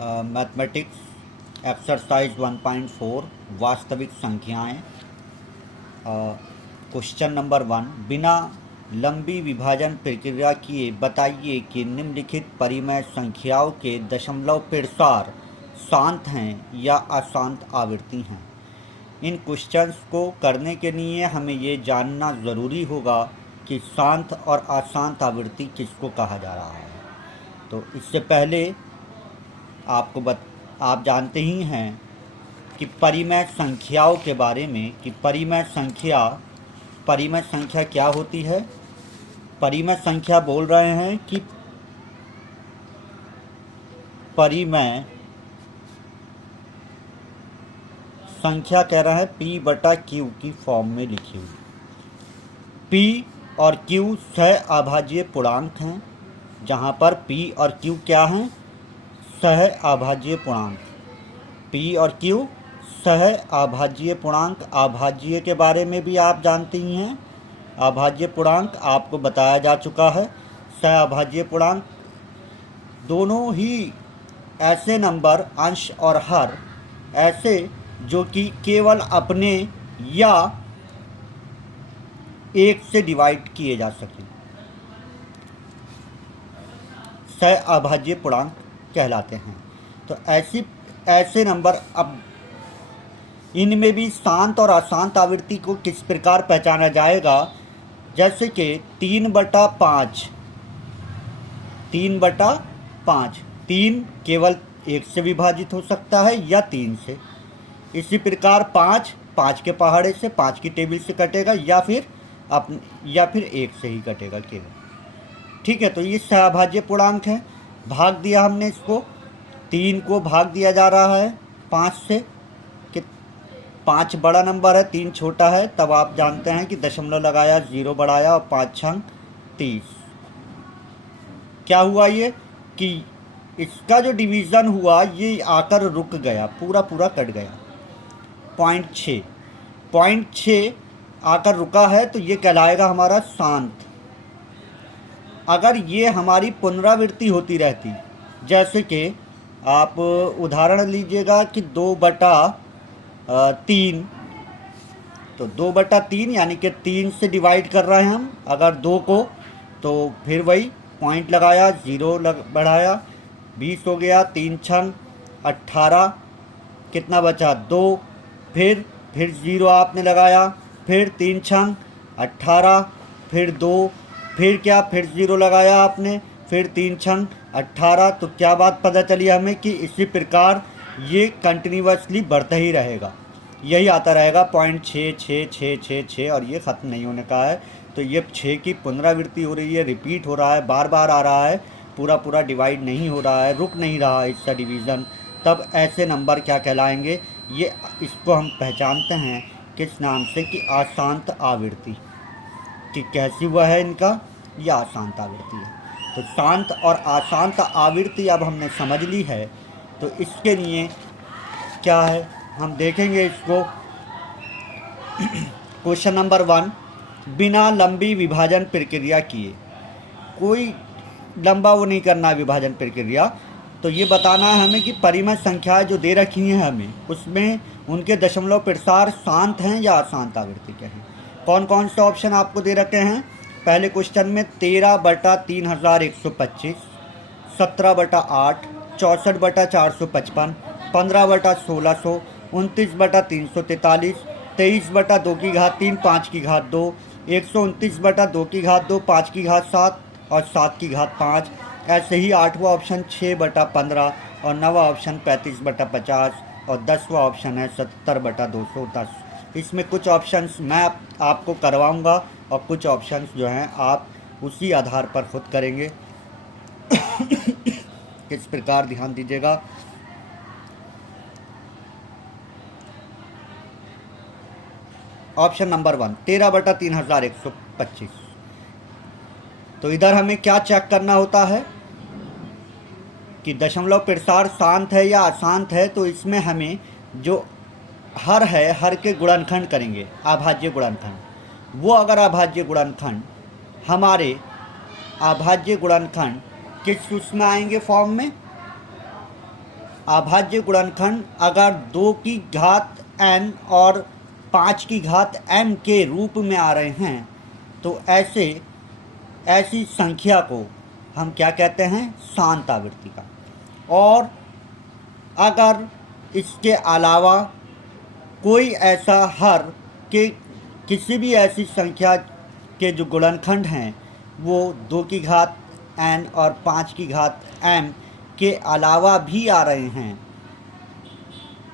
Mathematics exercise 1.4 वास्तविक संख्याएं। Question number 1, बिना लंबी विभाजन प्रक्रिया किए बताइए कि निम्नलिखित परिमेय संख्याओं के दशमलव प्रसार शांत हैं या अशांत आवृत्ति हैं। इन क्वेश्चंस को करने के लिए हमें ये जानना ज़रूरी होगा कि शांत और अशांत आवृत्ति किसको कहा जा रहा है। तो इससे पहले आप जानते ही हैं कि परिमेय संख्याओं के बारे में कि परिमेय संख्या क्या होती है। परिमेय संख्या बोल रहे हैं कि परिमेय संख्या कह रहा है P/Q की फॉर्म में लिखी हुई। P और Q सह अभाज्य पूर्णांक हैं, जहाँ पर P और Q क्या हैं? सह अभाज्य पूर्णांक। P और Q सह अभाज्य पूर्णांक। अभाज्य के बारे में भी आप जानते ही हैं, अभाज्य पूर्णांक आपको बताया जा चुका है। सह अभाज्य पूर्णांक दोनों ही ऐसे नंबर, अंश और हर, ऐसे जो कि केवल अपने या एक से डिवाइड किए जा सके, सह अभाज्य पूर्णांक कहलाते हैं। तो ऐसे नंबर, अब इनमें भी शांत और अशांत आवृत्ति को किस प्रकार पहचाना जाएगा। जैसे कि 3/5, 3/5, 3 केवल 1 से विभाजित हो सकता है या 3 से। इसी प्रकार 5 के पहाड़े से, 5 की टेबल से कटेगा या फिर 1 से ही कटेगा केवल। ठीक है, तो ये सहअभाज्य पूर्णांक है। भाग दिया हमने इसको, 3 को भाग दिया जा रहा है 5 से कि 5 बड़ा नंबर है, 3 छोटा है। तब आप जानते हैं कि दशमलव लगाया, 0 बढ़ाया और 5 छंग 30। क्या हुआ ये कि इसका जो डिवीज़न हुआ ये आकर रुक गया, पूरा कट गया। 0.6 आकर रुका है, तो ये कहलाएगा हमारा शांत। अगर ये हमारी पुनरावृत्ति होती रहती, जैसे कि आप उदाहरण लीजिएगा कि 2/3, तो 2/3 यानी कि 3 से डिवाइड कर रहे हैं हम अगर 2 को, तो फिर वही पॉइंट लगाया, 0 बढ़ाया, 20 हो गया, 3 छंग 18, कितना बचा 2, फिर 0 आपने लगाया, फिर 3 छंग 18, फिर 2, फिर क्या, फिर 0 लगाया आपने, फिर 3 छंग 18। तो क्या बात पता चली हमें कि इसी प्रकार ये कंटिन्यूसली बढ़ता ही रहेगा, यही आता रहेगा 0.6 और ये ख़त्म नहीं होने का है। तो ये 6 की पुनरावृत्ति हो रही है, रिपीट हो रहा है, बार बार आ रहा है, पूरा डिवाइड नहीं हो रहा है, रुक नहीं रहा है इसका डिवीज़न। तब ऐसे नंबर क्या कहलाएंगे? ये इसको हम पहचानते हैं किस नाम से कि अशांत आवृत्ति। कि कैसी हुआ है इनका, यह अशांत आवृत्ति है। तो शांत और अशांत आवृत्ति अब हमने समझ ली है। तो इसके लिए क्या है हम देखेंगे इसको। क्वेश्चन नंबर 1, बिना लंबी विभाजन प्रक्रिया किए, कोई लंबा वो नहीं करना विभाजन प्रक्रिया। तो ये बताना है हमें कि परिमेय संख्याएं जो दे रखी हैं हमें, उसमें उनके दशमलव प्रसार शांत हैं या अशांत आवृत्ति के हैं। कौन कौन से ऑप्शन आपको दे रखे हैं? पहले क्वेश्चन में 13/3125, 17/8, 64/455, 15/1600, 29/343, 23/2 5 की घात 2, 129/2 5 की घात 7 और 7 की घात 5। ऐसे ही 8वां ऑप्शन 6/15 और 9वां ऑप्शन 35/50 और 10वां ऑप्शन है 70/210। इसमें कुछ ऑप्शंस मैं आपको करवाऊंगा और कुछ ऑप्शंस जो हैं आप उसी आधार पर खुद करेंगे। किस प्रकार, ध्यान दीजिएगा। Option number 1 13/3125। तो इधर हमें क्या चेक करना होता है कि दशमलव प्रसार शांत है या अशांत है। तो इसमें हमें जो हर है, हर के गुणनखंड करेंगे, अभाज्य गुणनखंड। वो अगर अभाज्य गुणनखंड हमारे अभाज्य गुणनखंड किस उसमें आएंगे फॉर्म में, अभाज्य गुणनखंड अगर 2 की घात n और 5 की घात m के रूप में आ रहे हैं तो ऐसी संख्या को हम क्या कहते हैं, शांत आवृत्ति का। और अगर इसके अलावा कोई ऐसा हर के किसी भी ऐसी संख्या के जो गुणनखंड हैं वो 2 की घात n और 5 की घात m के अलावा भी आ रहे हैं,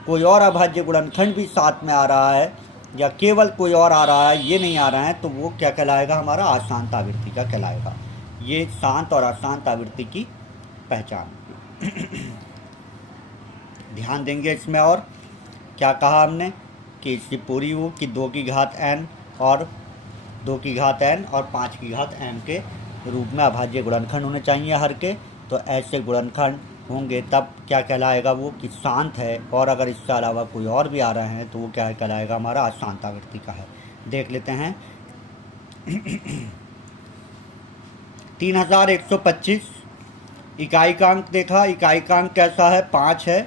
कोई और अभाज्य गुणनखंड भी साथ में आ रहा है या केवल कोई और आ रहा है, ये नहीं आ रहा है, तो वो क्या कहलाएगा, हमारा अशांत आवृत्ति का कहलाएगा। ये शांत और अशांत आवृत्ति की पहचान। ध्यान देंगे इसमें। और क्या कहा हमने कि इसकी पूरी वो कि 2 की घात n और 2 की घात n और 5 की घात m के रूप में अभाज्य गुणनखंड होने चाहिए हर के। तो ऐसे गुणनखंड होंगे तब क्या कहलाएगा वो कि शांत है, और अगर इसके अलावा कोई और भी आ रहे हैं तो वो क्या कहलाएगा, हमारा अशांत आवृत्ति का है। देख लेते हैं। 3125 इकाई का अंक देखा। इकाई का अंक कैसा है, 5 है,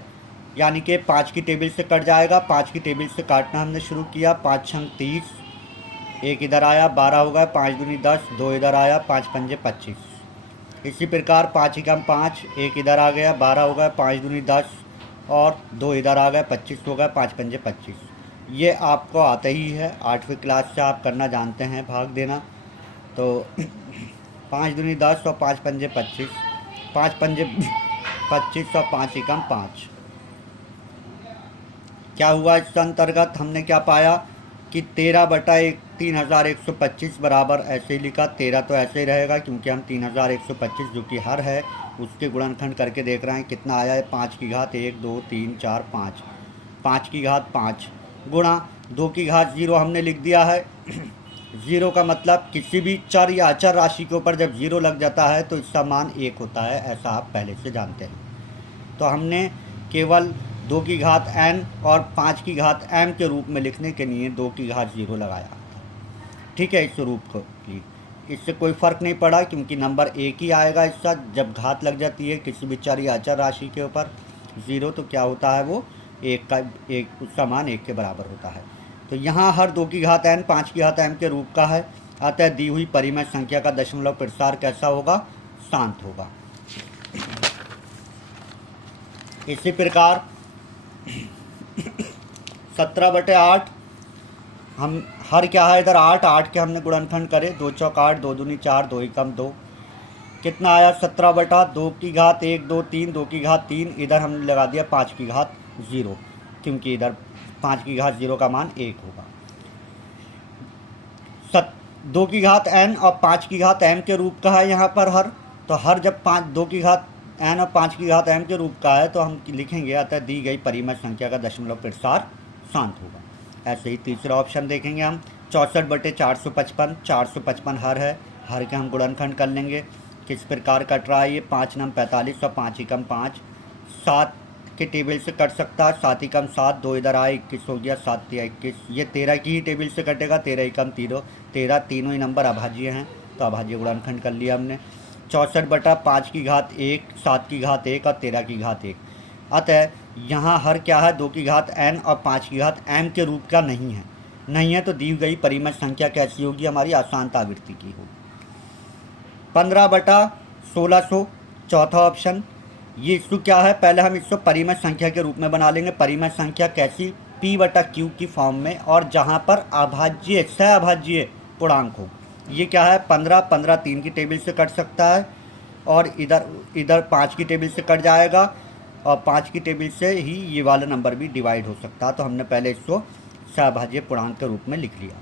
यानी कि 5 की टेबल से कट जाएगा। 5 की टेबल से काटना हमने शुरू किया। 5 छंग 30, 1 इधर आया, 12 हो गया, 5 दूनी 10, 2 इधर आया, 5 पंजे 25। इसी प्रकार 5 एकम 5, 1 इधर आ गया, 12 हो गया, 5 दूनी 10 और 2 इधर आ गया, 25 हो गया, 5 पंजे 25। ये आपको आता ही है, 8वीं क्लास से आप करना जानते हैं भाग देना। तो 5 दूनी 10 और 5 पंजे 25, 5 पंजे 25 और 5 एकम 5। क्या हुआ इस अंतर्गत, हमने क्या पाया कि 13/3125 बराबर ऐसे ही लिखा। 13 तो ऐसे ही रहेगा क्योंकि हम 3125 जो कि हर है उसके गुणनखंड करके देख रहे हैं कितना आया है। 5 की घात 1 2 3 4 5, 5 की घात 5 गुणा 2 की घात 0 हमने लिख दिया है। 0 का मतलब किसी भी चर या अचर राशि के ऊपर जब 0 लग जाता है तो इसका मान 1 होता है, ऐसा आप पहले से जानते हैं। तो हमने केवल 2 की घात n और 5 की घात m के रूप में लिखने के लिए 2 की घात 0 लगाया। ठीक है, इस रूप को इससे कोई फ़र्क नहीं पड़ा क्योंकि नंबर एक ही आएगा इसका। जब घात लग जाती है किसी भी चर या अचर राशि के ऊपर 0 तो क्या होता है, वो एक उसका मान 1 के बराबर होता है। तो यहाँ हर 2 की घात n 5 की घात m के रूप का है, अतः दी हुई परिमेय संख्या का दशमलव प्रसार कैसा होगा, शांत होगा। इसी प्रकार 17/8 हम हर क्या है इधर 8 के हमने गुणनखंड करे। 2 चौक 8, 2 दूनी 4, 2 एकम 2, कितना आया 17/2 की घात 1 2 3, 2 की घात 3, इधर हमने लगा दिया 5 की घात 0 क्योंकि इधर 5 की घात 0 का मान 1 होगा। 2 की घात n और 5 की घात m के रूप का है यहाँ पर हर। तो हर जब 2 की घात n और 5 की घात m के रूप का है तो हम लिखेंगे अतः दी गई परिमेय संख्या का दशमलव प्रसार शांत होगा। ऐसे ही तीसरा ऑप्शन देखेंगे हम 64/455। 455 हर है, हर के हम गुणनखंड कर लेंगे। किस प्रकार कट रहा है ये, 5 नम 45 और 5 एकम 5। 7 के टेबल से कट सकता है, 7 एकम 7, 2 इधर आए, 21 हो गया, 7 तिया 21। ये 13 की ही टेबल से कटेगा, 13 एकम 13, तीनों ही नंबर अभाज्य हैं तो अभाज्य गुणनखंड कर लिया हमने। 64/5 की घात 1, 7 की घात 1 और 13 की घात 1। अतः यहाँ हर क्या है, 2 की घात n और 5 की घात m के रूप का नहीं है तो दी गई परिमेय संख्या कैसी होगी, हमारी अशांत आवृत्ति की होगी। 15/1600 चौथा ऑप्शन। ये इसको क्या है, पहले हम इसको परिमेय संख्या के रूप में बना लेंगे। परिमेय संख्या कैसी, p/q की फॉर्म में, और जहाँ पर अभाज्य सह-अभाज्य पूर्णांक हो। ये क्या है, 15 15 3 की टेबल से कट सकता है और इधर 5 की टेबल से कट जाएगा और 5 की टेबल से ही ये वाला नंबर भी डिवाइड हो सकता है। तो हमने पहले इसको सहभाज्य पूर्णांक के रूप में लिख लिया।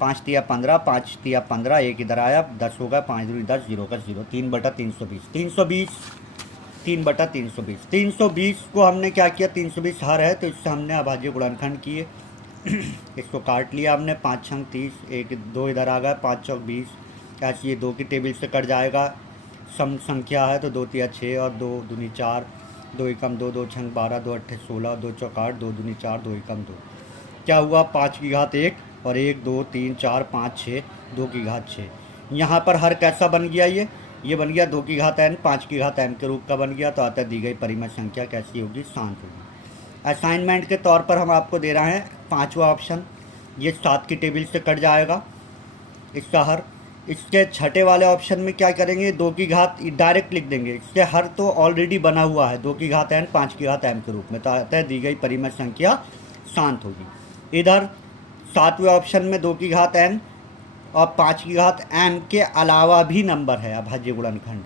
5 तिया 15, 5 तिया 15, 1 इधर आया, 10 होगा, 5 दूनी 10, 0 का 0, 3/320। 3/320 320 को हमने क्या किया, 320 हर है तो इससे हमने अभाज्य गुणनखंड किए। इसको काट लिया हमने, 5 छंग 30, 1 2 इधर आ गया, 5 चौक 20। ऐसे ये 2 की टेबल से कट जाएगा, सम संख्या है तो 2 तिया 6 और 2 दूनी 4, 2 एकम 2, 2 छंग 12, 2 अट्ठे 16, 2 चौक 8, 2 दूनी 4, 2 एकम 2। क्या हुआ, 5 की घात 1 और 1 2 3 4 5 6, 2 की घात 6। यहाँ पर हर कैसा बन गया, ये ये बन गया 2 की घात n 5 की घात m के रूप का बन गया। तो अतः दी गई परिमित संख्या कैसी होगी, शांत होगी। असाइनमेंट के तौर पर हम आपको दे रहे हैं 5वां ऑप्शन, ये 7 की टेबल से कट जाएगा इसका हर। इसके छठे वाले ऑप्शन में क्या करेंगे, 2 की घात डायरेक्ट लिख देंगे, इसके हर तो ऑलरेडी बना हुआ है 2 की घात n 5 की घात m के रूप में। तो अतः दी गई परिमित संख्या शांत होगी। इधर 7वें ऑप्शन में 2 की घात n और 5 की घात m के अलावा भी नंबर है अभाज्य गुणनखंड।